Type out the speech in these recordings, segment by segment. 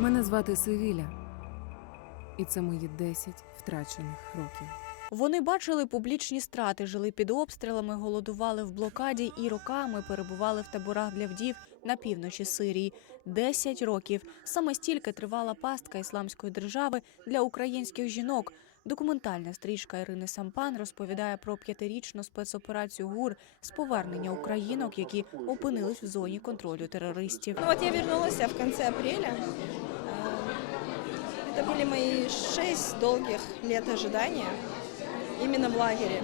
Мене звати Севіля, і це мої 10 втрачених років. Вони бачили публічні страти, жили під обстрілами, голодували в блокаді і роками перебували в таборах для вдів на півночі Сирії. Десять років саме стільки тривала пастка ісламської держави для українських жінок. Документальна стрічка Ірини Сампан розповідає про п'ятирічну спецоперацію ГУР з повернення українок, які опинились в зоні контролю терористів. Ну вот я вернулась в конце апреля. Э, Это были мои шесть долгих лет ожидания именно в лагере.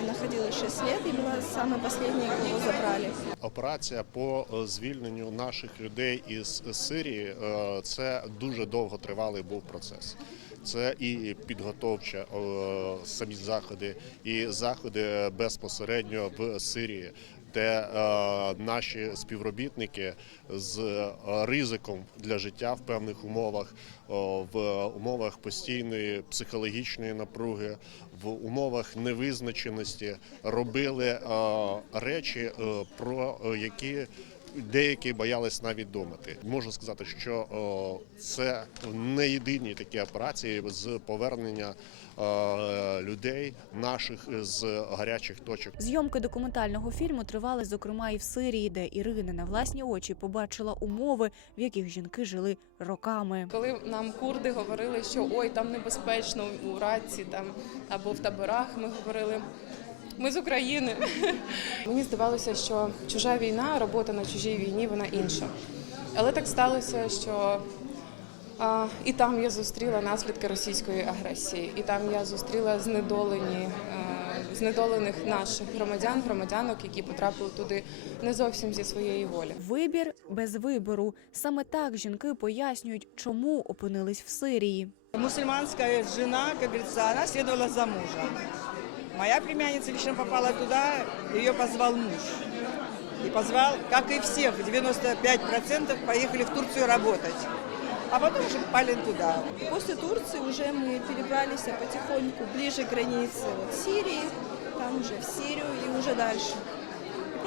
Я находилась шесть лет и была самой последней, кого забрали. Операція по е, звільненню наших людей із Сирії е, це дуже довготривалий був процес. Це і підготовча самі заходи, і заходи безпосередньо в Сирії, де е, наші співробітники з е, ризиком для життя в певних умовах, в умовах постійної психологічної напруги, в умовах невизначеності робили е, речі, про які деякі боялись навіть думати. Можу сказати, що це не єдині такі операції з повернення людей наших з гарячих точок. Зйомки документального фільму тривали, зокрема, і в Сирії, де Ірина на власні очі побачила умови, в яких жінки жили роками. Коли нам курди говорили, що ой, там небезпечно у раці там або в таборах, ми говорили. Ми з України. Мені здавалося, що чужа війна, робота на чужій війні, вона інша. Але так сталося, що а, і там я зустріла наслідки російської агресії, і там я зустріла знедолені, е, знедолених наших громадян, громадянок, які потрапили туди не зовсім зі своєї волі. Вибір без вибору. Саме так жінки пояснюють, чому опинились в Сирії. Мусульманская жена, как говорится, она следовала за мужем. Моя племянница лично попала туда, ее позвал муж. И позвал, как и всех, 95% поехали в Турцию работать. А потом уже попали туда. После Турции уже мы перебрались потихоньку ближе к границе вот Сирии, там уже в Сирию и уже дальше.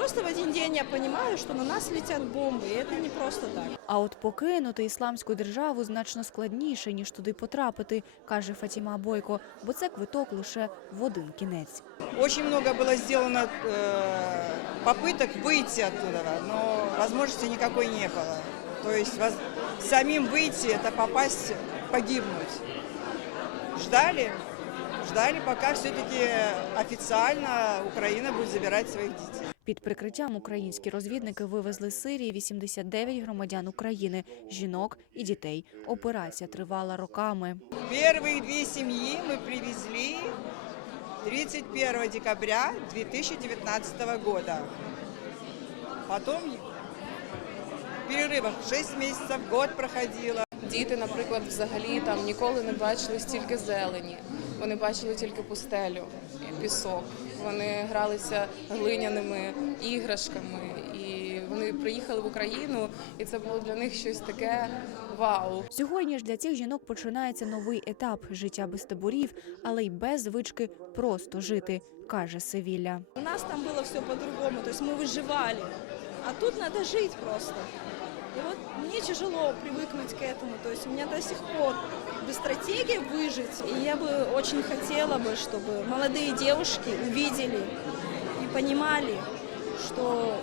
И просто в один день я понимаю, что на нас летят бомбы, и это не просто так. А от покинути ісламську державу значно складніше ніж туди потрапити, каже Фатіма Бойко, бо це квиток лише в один кінець. Очень много было сделано э, попыток выйти оттуда, но возможности никакой не было. То есть воз- самим выйти – это попасть, погибнуть. Ждали, ждали, пока все-таки официально Украина будет забирать своих детей. Під прикриттям українські розвідники вивезли з Сирії 89 громадян України, жінок і дітей. Операція тривала роками. Первые две семьи мы привезли 31 декабря 2019 года. Потом в перерывах 6 месяцев, год проходило. Діти, наприклад, взагалі там ніколи не бачили стільки зелені. Вони бачили тільки пустелю, і пісок. Вони гралися глиняними іграшками, і вони приїхали в Україну, і це було для них щось таке вау. Сьогодні ж для цих жінок починається новий етап життя без таборів, але й без звички просто жити, каже Севілля. У нас там было все по-другому, то есть мы выживали. А тут надо жить просто. И вот мне тяжело привыкнуть к этому. То есть у меня до сих пор бы стратегия выжить. И я бы очень хотела бы, чтобы молодые девушки увидели и понимали, что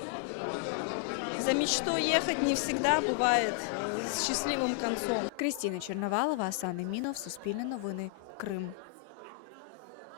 за мечтой ехать не всегда бывает э, с счастливым концом. Крістіна Черновалова, Асан Мінов, Суспільне новини, Крим.